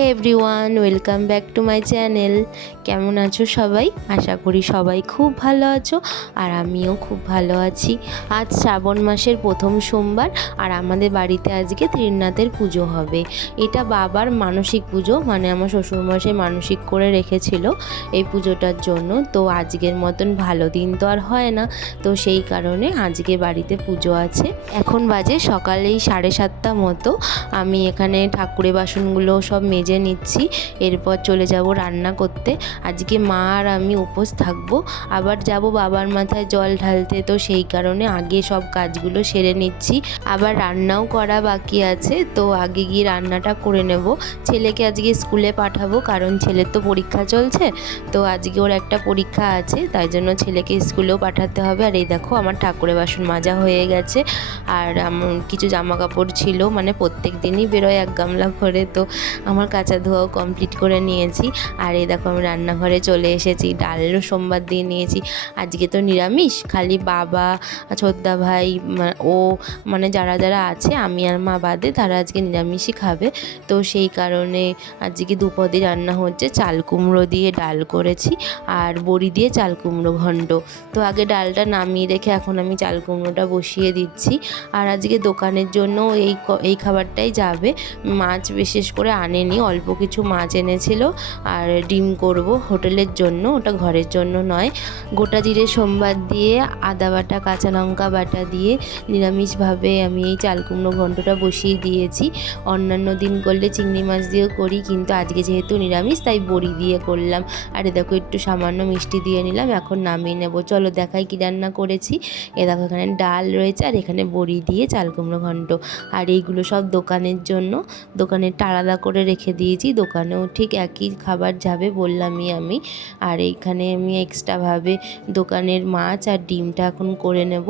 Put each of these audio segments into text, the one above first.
Hey everyone, welcome back to my channel. কেমন আছো সবাই? আশা করি সবাই খুব ভালো আছো, আর আমিও খুব ভালো আছি। আজ শ্রাবণ মাসের প্রথম সোমবার, আর আমাদের বাড়িতে আজকে ত্রিনাথের পুজো হবে। এটা বাবার মানসিক পুজো, মানে আমার শ্বশুরমশাই মানসিক করে রেখেছিল এই পুজোটার জন্য। তো আজকের মতন ভালো দিন তো আর হয় না, তো সেই কারণে আজকে বাড়িতে পুজো আছে। এখন বাজে সকালেই 7:30 মতো। আমি এখানে ঠাকুরের বাসনগুলো সব মেজে নিচ্ছি, এরপর চলে যাব রান্না করতে। আজকে মা আর আমি উপোস থাকবো, আবার যাব বাবার মাথায় জল ঢালতে, তো সেই কারণে আগে সব কাজগুলো সেরে নিচ্ছি। আবার রান্নাও করা বাকি আছে, তো আগে গিয়ে রান্নাটা করে নেব। ছেলেকে আজকে স্কুলে পাঠাবো, কারণ ছেলের তো পরীক্ষা চলছে, তো আজকে ওর একটা পরীক্ষা আছে, তাই জন্য ছেলেকে স্কুলেও পাঠাতে হবে। আর এই দেখো আমার ঠাকুরের বাসন মাজা হয়ে গেছে, আর কিছু জামা কাপড় ছিল, মানে প্রত্যেক দিনই বেরোয় 1 গামলা করে, তো আমার কাঁচা ধোয়াও কমপ্লিট করে নিয়েছি। আর এই দেখো আমি রান্নাঘরে চলে এসেছি। ডালেরও সোমবার দিয়ে নিয়েছি। আজকে তো নিরামিষ, খালি বাবা, ছোদ্দা ভাই ও মানে যারা যারা আছে, আমি আর মা বাদে, তারা আজকে নিরামিষই খাবে। তো সেই কারণে আজকে দুপদে রান্না হচ্ছে। চাল কুমড়ো দিয়ে ডাল করেছি, আর বড়ি দিয়ে চাল কুমড়ো ঘন্ট। তো আগে ডালটা নামিয়ে রেখে এখন আমি চাল কুমড়োটা বসিয়ে দিচ্ছি। আর আজকে দোকানের জন্য এই খাবারটাই যাবে। মাছ বিশেষ করে আনেনি, অল্প কিছু মাছ এনেছিল, আর ডিম করব হোটেলের জন্য, ওটা ঘরের জন্য নয়। গোটা জিরে সোমবার দিয়ে আদা বাটা কাঁচা লঙ্কা বাটা দিয়ে নিরামিষভাবে আমি এই চাল কুমড়ো ঘন্টটা বসিয়ে দিয়েছি। অন্যান্য দিন করলে চিংড়ি মাছ দিয়েও করি, কিন্তু আজকে যেহেতু নিরামিষ তাই বড়ি দিয়ে করলাম। আর দেখো একটু সামান্য মিষ্টি দিয়ে নিলাম। এখন নামিয়ে নেব। চলো দেখাই কী রান্না করেছি। এ দেখো এখানে ডাল রয়েছে, আর এখানে বড়ি দিয়ে চাল কুমড়ো ঘন্ট। আর এইগুলো সব দোকানের জন্য, দোকানেরটা আলাদা করে রেখে দিয়েছি। দোকানেও ঠিক একই খাবার যাবে বললামই আমি। আর এইখানে আমি এক্সট্রাভাবে দোকানের মাছ আর ডিমটা এখন করে নেব,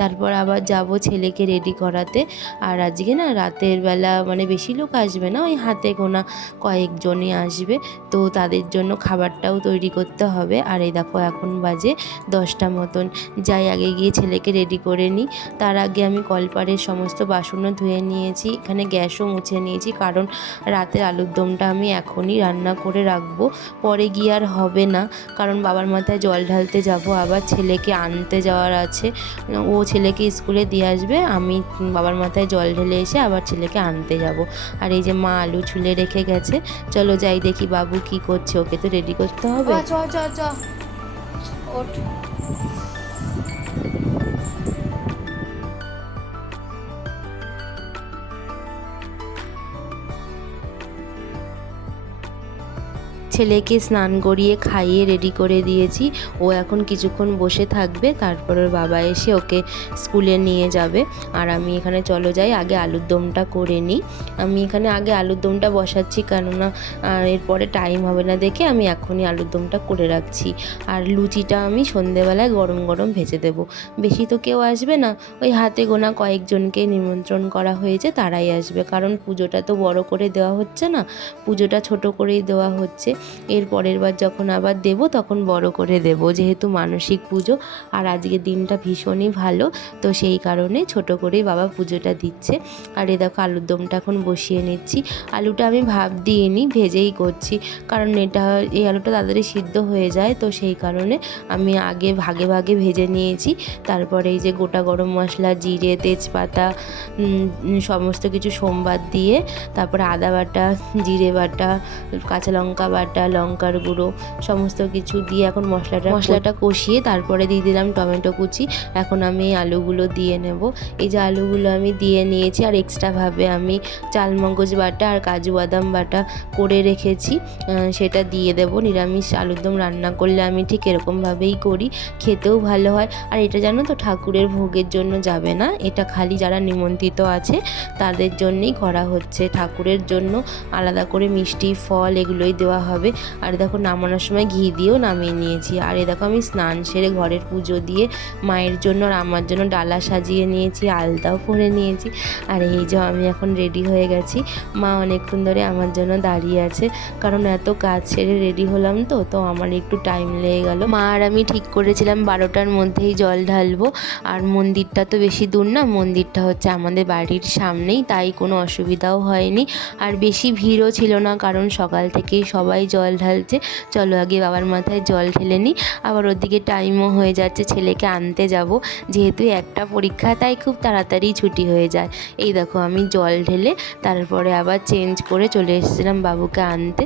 তারপর আবার যাব ছেলেকে রেডি করাতে। আর আজকে না রাতের বেলা মানে বেশি লোক আসবে না, ওই হাতে গোনা কয়েকজনই আসবে, তো তাদের জন্য খাবারটাও তৈরি করতে হবে। আর এই দেখো এখন বাজে 10টা মতন। যাই আগে গিয়ে ছেলেকে রেডি করে নিই। তার আগে আমি কলপাড়ের সমস্ত বাসনও ধুয়ে নিয়েছি, এখানে গ্যাসও মুছে নিয়েছি, কারণ রাতের আলুর দমটা আমি এখনই রান্না করে রাখবো, পরে গিয়ে আর হবে না। কারণ বাবার মাথায় জল ঢালতে যাব, আবার ছেলেকে আনতে যাওয়ার আছে। ও ছেলেকে স্কুলে দিয়ে আসবে, আমি বাবার মাথায় জল ঢেলে এসে আবার ছেলেকে আনতে যাব। আর এই যে মা আলু ছুলে রেখে গেছে, চলো যাই দেখি বাবু কি করছে, ওকে তো রেডি করতে হবে। ওঠ। ছেলেকে স্নান করিয়ে খাইয়ে রেডি করে দিয়েছি। ও এখন কিছুক্ষণ বসে থাকবে, তারপর ওর বাবা এসে ওকে স্কুলে নিয়ে যাবে। আর আমি এখানে চলো যাই আগে আলুর দমটা করে নিই। আমি এখানে আগে আলুর দমটা বসাচ্ছি, কেননা এরপরে টাইম হবে না দেখে আমি এখনই আলুর দমটা করে রাখছি। আর লুচিটা আমি সন্ধেবেলায় গরম গরম ভেজে দেবো। বেশি তো কেউ আসবে না, ওই হাতে গোনা কয়েকজনকে নিমন্ত্রণ করা হয়েছে, তারাই আসবে। কারণ পুজোটা তো বড় করে দেওয়া হচ্ছে না, পুজোটা ছোট করেই দেওয়া হচ্ছে। এর পরের বার যখন আবার দেব তখন বড় করে দেব, যেহেতু মানসিক পুজো। আর আজকের দিনটা ভীষণই ভালো, তো সেই কারণে ছোট করেই বাবা পুজোটা দিচ্ছে। আর এ দেখো আলুর দমটা এখন বসিয়ে নিচ্ছি। আলুটা আমি ভাপ দিইনি, ভেজেই করছি, কারণ এই আলুটা তাড়াতাড়ি সিদ্ধ হয়ে যায়, তো সেই কারণে আমি আগে ভাগে ভাগে ভেজে নিয়েছি। তারপরে এই যে গোটা গরম মশলা, জিরে, তেজপাতা, সমস্ত কিছু সোমবার দিয়ে, তারপরে আদা বাটা, জিরে বাটা, কাঁচা লঙ্কা বাটা, লঙ্কার গুঁড়ো, সমস্ত কিছু দিয়ে এখন মশলাটা কষিয়ে তারপরে দিয়ে দিলাম টমেটো কুচি। এখন আমি এই আলুগুলো দিয়ে নেব। এই যে আলুগুলো আমি দিয়ে নিয়েছি, আর এক্সট্রাভাবে আমি চালমগজ বাটা আর কাজু বাদাম বাটা করে রেখেছি, সেটা দিয়ে দেব। নিরামিষ আলুর দম রান্না করলে আমি ঠিক এরকমভাবেই করি, খেতেও ভালো হয়। আর এটা জানো তো ঠাকুরের ভোগের জন্য যাবে না, এটা খালি যারা নিমন্ত্রিত আছে তাদের জন্যই করা হচ্ছে। ঠাকুরের জন্য আলাদা করে মিষ্টি, ফল এগুলোই দেওয়া হবে। হবে। আর দেখো নামানোর সময় ঘি দিয়েও নামিয়ে নিয়েছি। আর দেখো আমি স্নান সেরে ঘরের পুজো দিয়ে মায়ের জন্য আর আমার জন্য ডালা সাজিয়ে নিয়েছি, আলতাও পরে নিয়েছি। আর এই যে আমি এখন রেডি হয়ে গেছি। মা অনেকক্ষণ ধরে আমার জন্য দাঁড়িয়ে আছে, কারণ এত কাজ ছেড়ে রেডি হলাম তো আমার একটু টাইম লেগে গেল। মা আর আমি ঠিক করেছিলাম 12টার মধ্যেই জল ঢালবো। আর মন্দিরটা তো বেশি দূর না, মন্দিরটা হচ্ছে আমাদের বাড়ির সামনেই, তাই কোনো অসুবিধাও হয়নি। আর বেশি ভিড়ও ছিল না, কারণ সকাল থেকেই সবাই জল ঢালছে। চলো আগে বাবার মাথায় জল ঢেলে নিই, আবার ওদিকে টাইমও হয়ে যাচ্ছে, ছেলেকে আনতে যাব। যেহেতু একটা পরীক্ষা, তাই খুব তাড়াতাড়ি ছুটি হয়ে যায়। এই দেখো আমি জল ঢেলে তারপরে আবার চেঞ্জ করে চলে এসেছিলাম বাবুকে আনতে।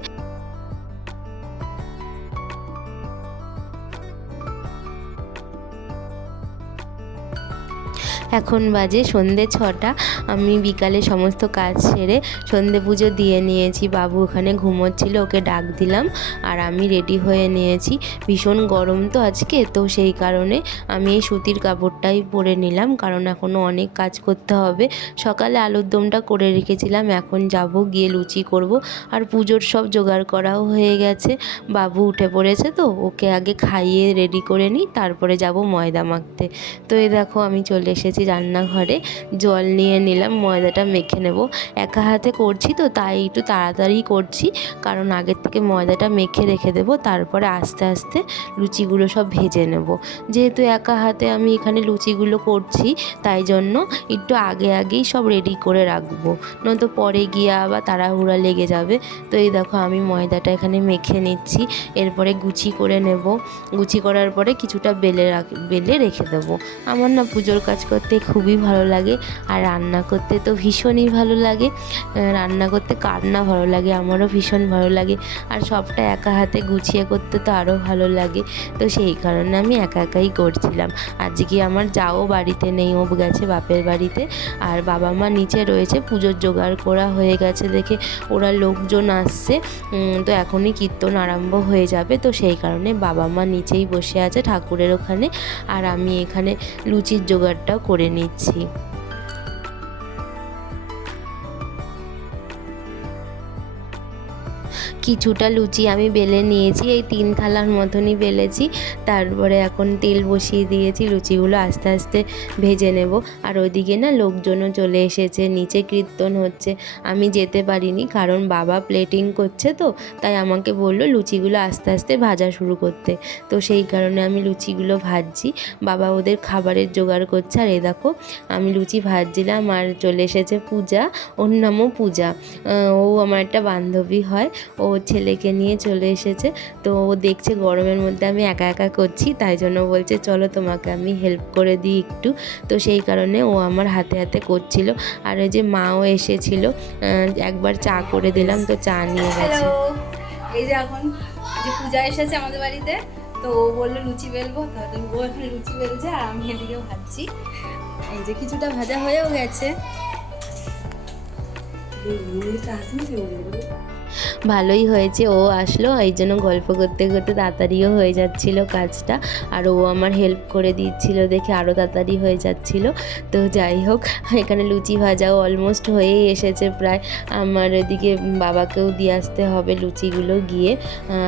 এখন বাজে সন্ধে 6টা। আমি বিকালে সমস্ত কাজ সেরে সন্ধে পুজো দিয়ে নিয়েছি। বাবু ওখানে ঘুমোচ্ছিল, ওকে ডাক দিলাম। আর আমি রেডি হয়ে নিয়েছি। ভীষণ গরম তো আজকে, তো সেই কারণে আমি এই সুতির কাপড়টাই পরে নিলাম, কারণ এখনও অনেক কাজ করতে হবে। সকালে আলুর দমটা করে রেখেছিলাম, এখন যাব গিয়ে লুচি করব। আর পুজোর সব জোগাড় করাও হয়ে গেছে। বাবু উঠে পড়েছে, তো ওকে আগে খাইয়ে রেডি করে নিই, তারপরে যাব ময়দা মাখতে। তো এই দেখো আমি চলে এসেছি রান্নাঘরে। জল নিয়ে নিলাম, ময়দাটা মেখে নেব। একা হাতে করছি তো, তাই একটু তাড়াতাড়ি করছি, কারণ আগের থেকে ময়দাটা মেখে রেখে দেবো, তারপরে আস্তে আস্তে লুচিগুলো সব ভেজে নেব। যেহেতু একা হাতে আমি এখানে লুচিগুলো করছি, তাই জন্য একটু আগেই সব রেডি করে রাখবো, নয়তো পরে গিয়ে আবার তাড়াহুড়া লেগে যাবে। তো এই দেখো আমি ময়দাটা এখানে মেখে নিচ্ছি, এরপরে গুচি করে নেব। গুচি করার পরে কিছুটা বেলে রেখে দেবো। আমার না পুজোর কাজ করতে খুবই ভালো লাগে, আর রান্না করতে তো ভীষণই ভালো লাগে। রান্না করতে কার না ভালো লাগে, আমারও ভীষণ ভালো লাগে। আর সবটা একা হাতে গুছিয়ে করতে তো আরও ভালো লাগে। তো সেই কারণে আমি একাই করছিলাম। আজকে আমার যাও বাড়িতে নেই, ও গেছে বাপের বাড়িতে। আর বাবা মা নিচে রয়েছে, পুজোর জোগাড় করা হয়ে গেছে দেখে ওরা লোকজন আসছে। তো এখনই কীর্তন আরম্ভ হয়ে যাবে, তো সেই কারণে বাবা মা নিচেই বসে আছে ঠাকুরের ওখানে। আর আমি এখানে লুচির জোগাড়টাও করে নিচ্ছি। কিছুটা লুচি আমি বেলে নিয়েছি, এই 3 থালার মতনই বেলেছি। তারপরে এখন তেল বসিয়ে দিয়েছি, লুচিগুলো আস্তে আস্তে ভেজে নেব। আর ওইদিকে না লোকজনও চলে এসেছে, নিচে কীর্তন হচ্ছে। আমি যেতে পারিনি, কারণ বাবা প্লেটিং করছে, তো তাই আমাকে বললো লুচিগুলো আস্তে আস্তে ভাজা শুরু করতে। তো সেই কারণে আমি লুচিগুলো ভাজছি, বাবা ওদের খাবারের জোগাড় করছে। আর এ দেখো আমি লুচি ভাজছিলাম, আর চলে এসেছে পূজা, ওর নামও পূজা। ও আমার একটা বান্ধবী হয়, ও ছেলেকে নিয়ে চলে এসেছে। তো ও দেখছে গরমের মধ্যে আমি একা করছি, তাই জন্য বলছে চলো তোমাকে আমি হেল্প করে দিই একটু। তো সেই কারণে ও আমার হাতে হাতে করছিল। আর ওই যে মাও এসেছিল, একবার চা করে দিলাম, তো চা নিয়ে গেছে। এই যে এখন যে পূজা এসেছে আমাদের বাড়িতে, তো ও বললো লুচি বেলবো, তো ও এখন লুচি বেলছে আর আমি এদিকে ভাজছি। এই যে কিছুটা ভাজা হয়েও গেছে। ভালোই হয়েছে, ও আসলো, এই জন্য গল্প করতে করতে তাড়াতাড়িও হয়ে যাচ্ছিল কাজটা। আর ও আমার হেল্প করে দিচ্ছিল দেখে আরও তাড়াতাড়ি হয়ে যাচ্ছিল। তো যাই হোক, এখানে লুচি ভাজাও অলমোস্ট হয়েই এসেছে প্রায়। আমার এদিকে বাবাকেও দিয়ে আসতে হবে লুচিগুলো গিয়ে।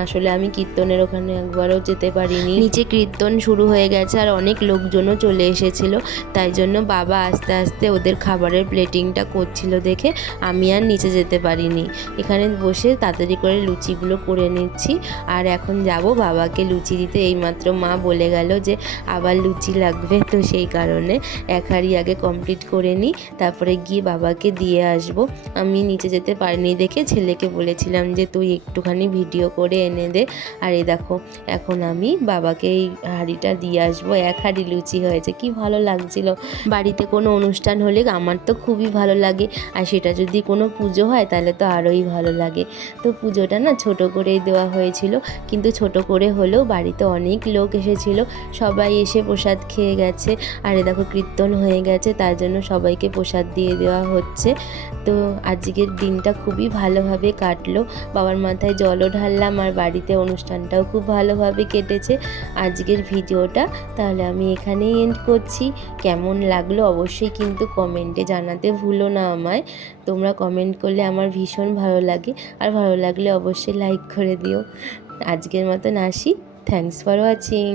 আসলে আমি কীর্তনের ওখানে একবারও যেতে পারিনি, নিচে কীর্তন শুরু হয়ে গেছে আর অনেক লোকজনও চলে এসেছিলো, তাই জন্য বাবা আস্তে আস্তে ওদের খাবারের প্লেটিংটা করছিল দেখে আমি আর নিচে যেতে পারিনি। এখানে বসে তাড়াতাড়ি করে লুচিগুলো করে নিচ্ছি। আর এখন যাব বাবাকে লুচি দিতে। এইমাত্র মা বলে গেল যে আবার লুচি লাগবে, তো সেই কারণে এক হাঁড়ি আগে কমপ্লিট করে নিই, তারপরে গিয়ে বাবাকে দিয়ে আসব। আমি নিচে যেতে পারিনি দেখে ছেলেকে বলেছিলাম যে তুই একটুখানি ভিডিও করে এনে দে। আর এই দেখো এখন আমি বাবাকে এই হাঁড়িটা দিয়ে আসবো। এক হাঁড়ি লুচি হয়েছে, কি ভালো লাগছিল। বাড়িতে কোনো অনুষ্ঠান হলে আমার তো খুবই ভালো লাগে, আর সেটা যদি কোনো পুজো হয় তাহলে তো আরোই ভালো লাগে। তো পুজোটা না ছোট করেই দেওয়া হয়েছিল, কিন্তু ছোট করে হলেও বাড়িতে অনেক লোক এসেছিল, সবাই এসে প্রসাদ খেয়ে গেছে। আর এ দেখো কীর্তন হয়ে গেছে, তার জন্য সবাইকে প্রসাদ দিয়ে দেওয়া হচ্ছে। তো আজকের দিনটা খুবই ভালোভাবে কাটলো, বাবার মাথায় জলও ঢাললাম, আর বাড়িতে অনুষ্ঠানটাও খুব ভালোভাবে কেটেছে আজকের ভিডিওটা। তাহলে আমি এখানেই এন্ড করছি। কেমন লাগলো অবশ্যই কিন্তু কমেন্টে জানাতে ভুলো না আমায়। তোমরা কমেন্ট করলে আমার ভীষণ ভালো লাগে, আর ভালো লাগলে অবশ্যই লাইক করে দিও। আজকের মতন আসি। Thanks for watching.